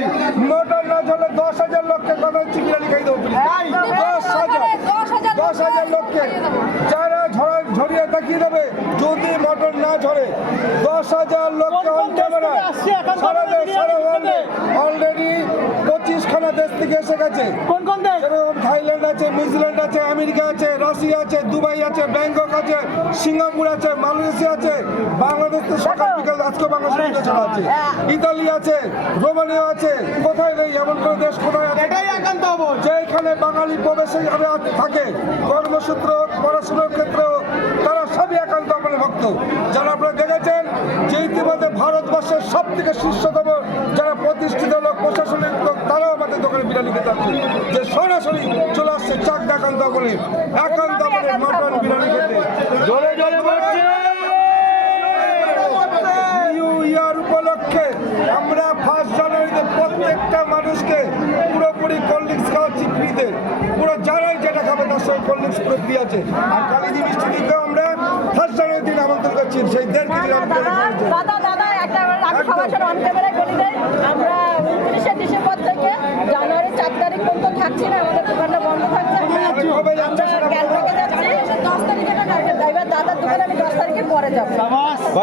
বলছি, মটন না ঝোলে 10,000 লোককে কথা হচ্ছে বিরিয়ানি খাই দেবো। 10,000 লোককে যারা ঝরিয়ে তাকিয়ে দেবে যদি মটন না ঝরে। 10,000 লোককে অন ক্যামেরা অলরেডি 25খানা দেশ থেকে এসে গেছে। কোন কোন দেশ? যেরকম থাইল্যান্ড আছে, নিউজিল্যান্ড আছে, আমেরিকা আছে, রাশিয়া আছে, দুবাই আছে, ব্যাংকক আছে, সিঙ্গাপুর আছে, মালয়েশিয়া আছে, বাংলাদেশ তো সকাল বিকাল আজকে বাংলাদেশ ছাড়া আছে, ইতালি আছে, রোমানিয়া আছে, কোথায় নেই এমন কোনো দেশ কোথায় আছে? এটাই একান্ত অবস্থা। যেখানে বাঙালি প্রবেশে থাকে, কর্মসূত্র পড়াশোনার ক্ষেত্রে তারা সবই একান্ত আমার ভক্ত। যারা আপনারা দেখেছেন যে ইতিমধ্যে ভারতবর্ষের সব থেকে শীর্ষতম যারা প্রতিষ্ঠিত লোক, প্রশাসনিক লোক, তারাও আমাদের দোকানে বিরিয়ানি খেতে আসছে, যে সরাসরি চলে আসছে চাকদা একান্ত বলে মটন বিরিয়ানি খেতে। জোরে জোরে বলছে নিউ ইয়ার উপলক্ষে আমরা 1 জানুয়ারিতে প্রত্যেকটা মানুষকে পুরোপুরি কোল্ড ড্রিঙ্কস খাওয়াচ্ছি ফ্রিতে। পুরো যারাই যেটা খাবে তার সঙ্গে কোল্ড ড্রিঙ্কস পুরো ফ্রি আছে। আর কালিজি মিষ্টি দিতে আমরা 1 জানুয়ারির দিন আমন্ত্রণ করছি সেই 1.5 কেজি দাদা একটা আমি সবার সাথে অন ক্যামেরায় বলি দেয়, আমরা 29শে ডিসেম্বর থেকে জানুয়ারি 4 তারিখ পর্যন্ত থাকছি না, আমাদের দোকানটা বন্ধ থাকছে। আমরা গ্যাংটকে যাচ্ছি 10 তারিখে না, ড্রাইভার দাদার দোকানে আমি 10 তারিখের পরে যাবো।